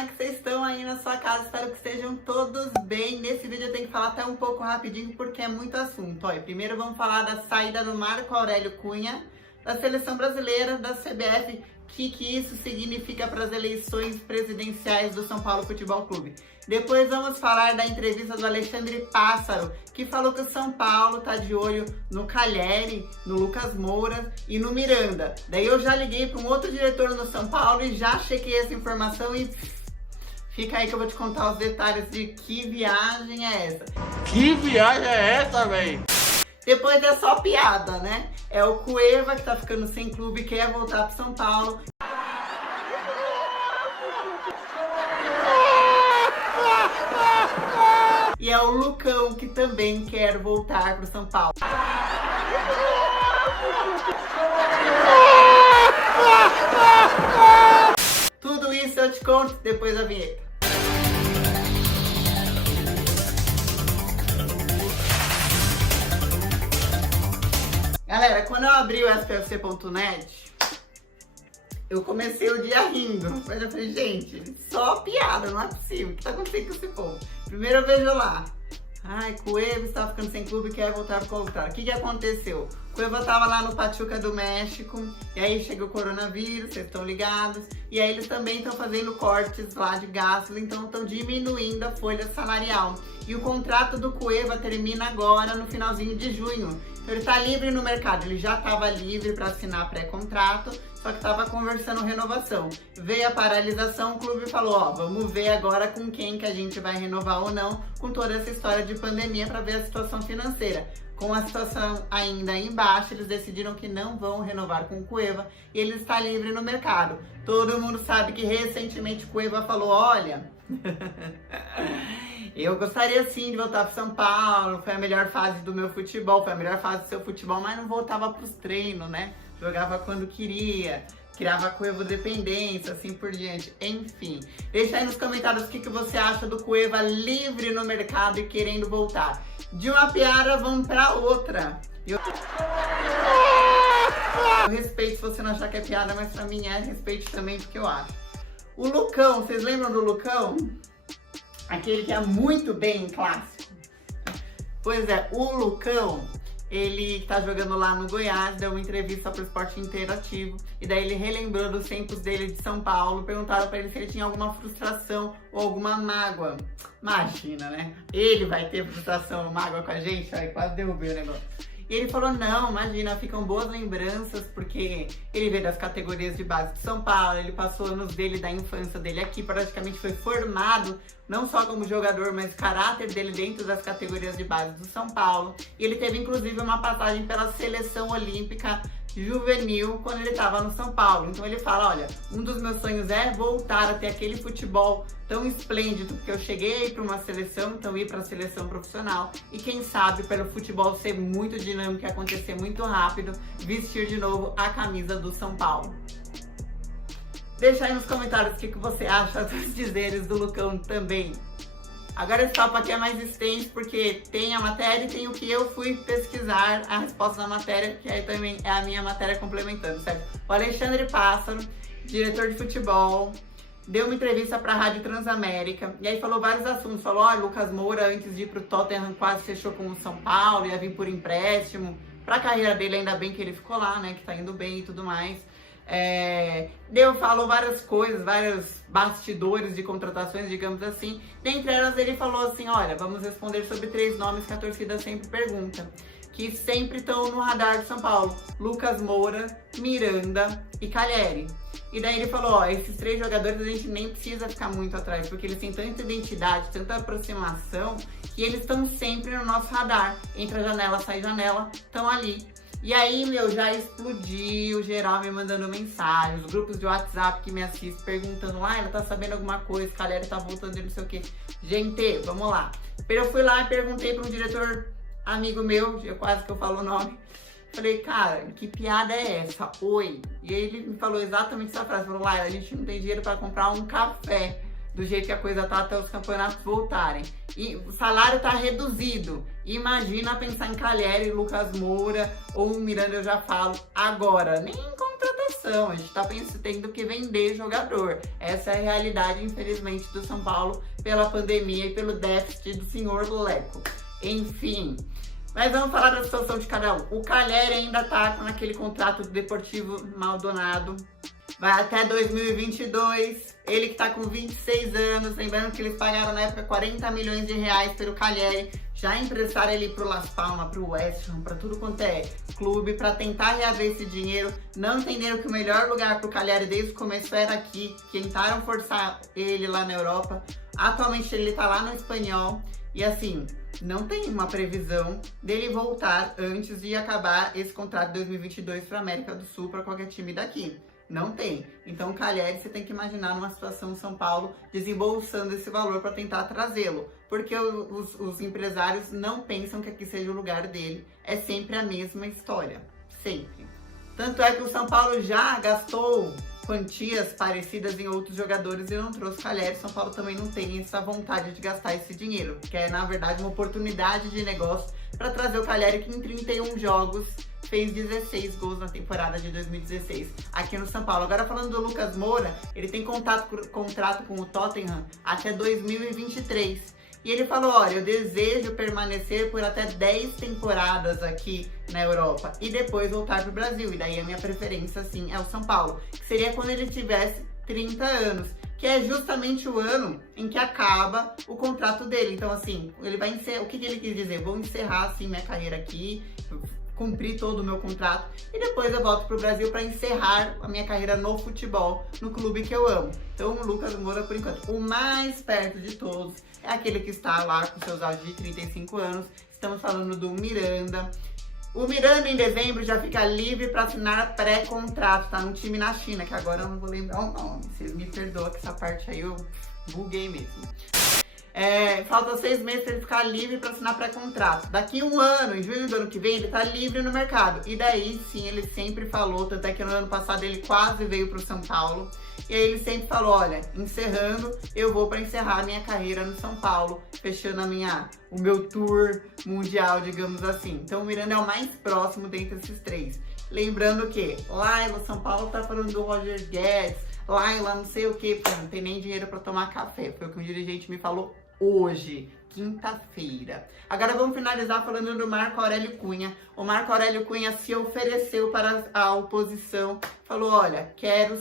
é que vocês estão aí na sua casa? Espero que estejam todos bem. Nesse vídeo eu tenho que falar até um pouco rapidinho porque é muito assunto. Olha, primeiro vamos falar da saída do Marco Aurélio Cunha da seleção brasileira, da CBF. O que isso significa para as eleições presidenciais do São Paulo Futebol Clube. Depois vamos falar da entrevista do Alexandre Pássaro, que falou que o São Paulo está de olho no Calheri, no Lucas Moura e no Miranda. Daí eu já liguei para um outro diretor no São Paulo e já chequei essa informação e fica aí que eu vou te contar os detalhes de que viagem é essa. Que viagem é essa, velho? Depois é só piada, né? É o Cueva que tá ficando sem clube e quer voltar pro São Paulo. E é o Lucão que também quer voltar pro São Paulo. Tudo isso eu te conto depois da vinheta. Galera, quando eu abri o SPFC.net, eu comecei o dia rindo. Mas eu falei, gente, só piada, não é possível. O que tá acontecendo com esse povo? Primeiro eu vejo lá. Ai, Cueva está ficando sem clube e quer voltar pro contrário. O que aconteceu? Cueva tava lá no Pachuca do México, e aí chega o coronavírus, vocês estão ligados. E aí eles também estão fazendo cortes lá de gastos, então estão diminuindo a folha salarial. E o contrato do Cueva termina agora no finalzinho de junho. Então ele tá livre no mercado, ele já estava livre para assinar pré-contrato, só que estava conversando renovação. Veio a paralisação, o clube falou, ó, vamos ver agora com quem que a gente vai renovar ou não, com toda essa história de pandemia para ver a situação financeira. Com a situação ainda embaixo, eles decidiram que não vão renovar com o Cueva e ele está livre no mercado. Todo mundo sabe que recentemente o Cueva falou, olha, eu gostaria sim de voltar para São Paulo, foi a melhor fase do meu futebol, foi a melhor fase do seu futebol, mas não voltava para os treinos, né? Jogava quando queria, criava Cueva dependência, assim por diante. Enfim, deixa aí nos comentários o que você acha do Cueva livre no mercado e querendo voltar. De uma piada, vamos pra outra. Eu respeito se você não achar que é piada, mas pra mim é respeito também porque eu acho. O Lucão, vocês lembram do Lucão? Aquele que é muito bem clássico. Pois é, o Lucão, ele tá jogando lá no Goiás, deu uma entrevista pro Esporte Interativo e daí ele relembrou dos tempos dele de São Paulo, perguntaram pra ele se ele tinha alguma frustração ou alguma mágoa. Imagina, né? Ele vai ter frustração ou mágoa com a gente? Aí quase derrubei o negócio. E ele falou, não, imagina, ficam boas lembranças, porque ele veio das categorias de base de São Paulo, ele passou anos dele, da infância dele aqui, praticamente foi formado, não só como jogador, mas o caráter dele dentro das categorias de base do São Paulo. E ele teve, inclusive, uma passagem pela seleção olímpica juvenil quando ele estava no São Paulo. Então ele fala, olha, um dos meus sonhos é voltar a ter aquele futebol tão esplêndido, porque eu cheguei para uma seleção, então ir para a seleção profissional e quem sabe pelo futebol ser muito dinâmico e acontecer muito rápido, vestir de novo a camisa do São Paulo. Deixa aí nos comentários o que você acha dos dizeres do Lucão também. Agora esse papo aqui é mais extenso porque tem a matéria e tem o que eu fui pesquisar a resposta da matéria, que aí também é a minha matéria complementando, certo? O Alexandre Pássaro, diretor de futebol, deu uma entrevista para a Rádio Transamérica e aí falou vários assuntos. Falou, ó, Lucas Moura antes de ir pro Tottenham quase fechou com o São Paulo, ia vir por empréstimo. Pra carreira dele ainda bem que ele ficou lá, né, que tá indo bem e tudo mais. Falou várias coisas, vários bastidores de contratações, digamos assim. Dentre elas ele falou assim, olha, vamos responder sobre 3 nomes que a torcida sempre pergunta, que sempre estão no radar do São Paulo: Lucas Moura, Miranda e Calheri. E daí ele falou, ó, esses 3 jogadores a gente nem precisa ficar muito atrás, porque eles têm tanta identidade, tanta aproximação, que eles estão sempre no nosso radar. Entra janela, sai janela, estão ali. E aí, já explodiu, geral me mandando mensagem, os grupos de WhatsApp que me assistem perguntando, ela tá sabendo alguma coisa, Calheri tá voltando e não sei o quê. Gente, vamos lá. Eu fui lá e perguntei para um diretor amigo meu, quase que eu falo o nome. Falei, cara, que piada é essa? Oi. E ele me falou exatamente essa frase, falou, a gente não tem dinheiro para comprar um café. Do jeito que a coisa tá até os campeonatos voltarem. E o salário tá reduzido. Imagina pensar em Calheri, Lucas Moura ou Miranda, eu já falo, agora. Nem em contratação situação, a gente tá tendo que vender jogador. Essa é a realidade, infelizmente, do São Paulo pela pandemia e pelo déficit do senhor Leco. Enfim, mas vamos falar da situação de cada um. O Calleri ainda tá naquele contrato do Deportivo Maldonado, vai até 2022, ele que tá com 26 anos, lembrando que eles pagaram na época 40 milhões de reais pelo Calleri, já emprestaram ele pro Las Palmas, pro West Ham, pra tudo quanto é clube, pra tentar reaver esse dinheiro, não entenderam que o melhor lugar pro Calleri desde o começo era aqui, tentaram forçar ele lá na Europa, atualmente ele tá lá no Espanhol, e assim, não tem uma previsão dele voltar antes de acabar esse contrato de 2022 pra América do Sul, pra qualquer time daqui. Não tem. Então o Calleri, você tem que imaginar numa situação São Paulo desembolsando esse valor para tentar trazê-lo. Porque os empresários não pensam que aqui seja o lugar dele. É sempre a mesma história. Sempre. Tanto é que o São Paulo já gastou quantias parecidas em outros jogadores e não trouxe Calleri. São Paulo também não tem essa vontade de gastar esse dinheiro. Que é, na verdade, uma oportunidade de negócio para trazer o Calleri, que em 31 jogos fez 16 gols na temporada de 2016 aqui no São Paulo. Agora falando do Lucas Moura, ele tem contrato com o Tottenham até 2023. E ele falou, olha, eu desejo permanecer por até 10 temporadas aqui na Europa e depois voltar para o Brasil. E daí a minha preferência, sim, é o São Paulo, que seria quando ele tivesse 30 anos, que é justamente o ano em que acaba o contrato dele. Então, assim, ele vai encerrar. O que ele quis dizer? Vou encerrar, assim, minha carreira aqui, cumprir todo o meu contrato e depois eu volto pro Brasil para encerrar a minha carreira no futebol, no clube que eu amo. Então o Lucas Moura, por enquanto, o mais perto de todos é aquele que está lá com seus auge de 35 anos. Estamos falando do Miranda. O Miranda em dezembro já fica livre para assinar pré-contrato, tá? Um time na China, que agora eu não vou lembrar o nome. Vocês me perdoam que essa parte aí eu buguei mesmo. Falta 6 meses para ele ficar livre para assinar pré-contrato. Daqui um ano, em junho do ano que vem, ele tá livre no mercado. E daí sim, ele sempre falou, tanto é que no ano passado ele quase veio pro São Paulo. E aí ele sempre falou, olha, encerrando, eu vou para encerrar a minha carreira no São Paulo, fechando o meu tour mundial, digamos assim. Então o Miranda é o mais próximo dentre esses três. Lembrando que lá no São Paulo tá falando do Roger Guedes, lá não sei o que, não tem nem dinheiro para tomar café. Foi o que um dirigente me falou hoje, quinta-feira. Agora vamos finalizar falando do Marco Aurélio Cunha. O Marco Aurélio Cunha se ofereceu para a oposição, falou, olha, quero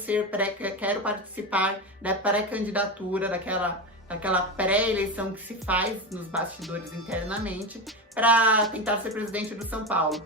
participar da pré-candidatura, daquela pré-eleição que se faz nos bastidores internamente, para tentar ser presidente do São Paulo.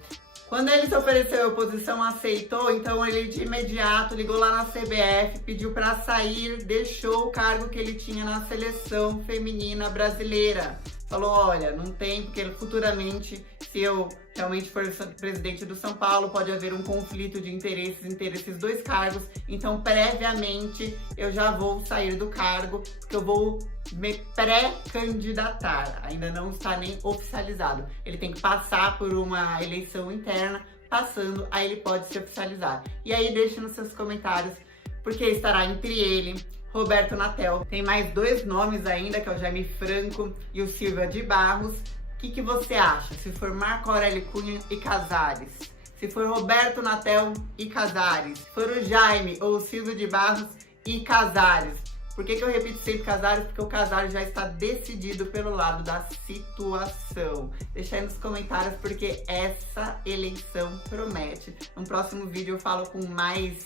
Quando ele se ofereceu, a oposição aceitou, então ele de imediato ligou lá na CBF, pediu para sair, deixou o cargo que ele tinha na seleção feminina brasileira. Falou, olha, não tem, porque futuramente, se eu realmente for presidente do São Paulo, pode haver um conflito de interesses entre esses dois cargos, então previamente eu já vou sair do cargo, porque eu vou me pré-candidatar, ainda não está nem oficializado. Ele tem que passar por uma eleição interna, passando, aí ele pode se oficializar. E aí deixe nos seus comentários, porque estará entre ele, Roberto Natel. Tem mais 2 nomes ainda, que é o Jaime Franco e o Silva de Barros. O que você acha? Se for Marco Aurélio Cunha e Casares? Se for Roberto Natel e Casares? Se for o Jaime ou o Silva de Barros e Casares? Por que eu repito sempre Casares? Porque o Casares já está decidido pelo lado da situação. Deixa aí nos comentários, porque essa eleição promete. No próximo vídeo eu falo com mais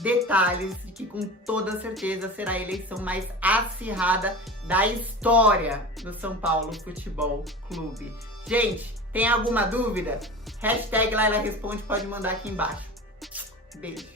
detalhes de que com toda certeza será a eleição mais acirrada da história do São Paulo Futebol Clube. Gente, tem alguma dúvida? Hashtag Laila Responde, pode mandar aqui embaixo. Beijo.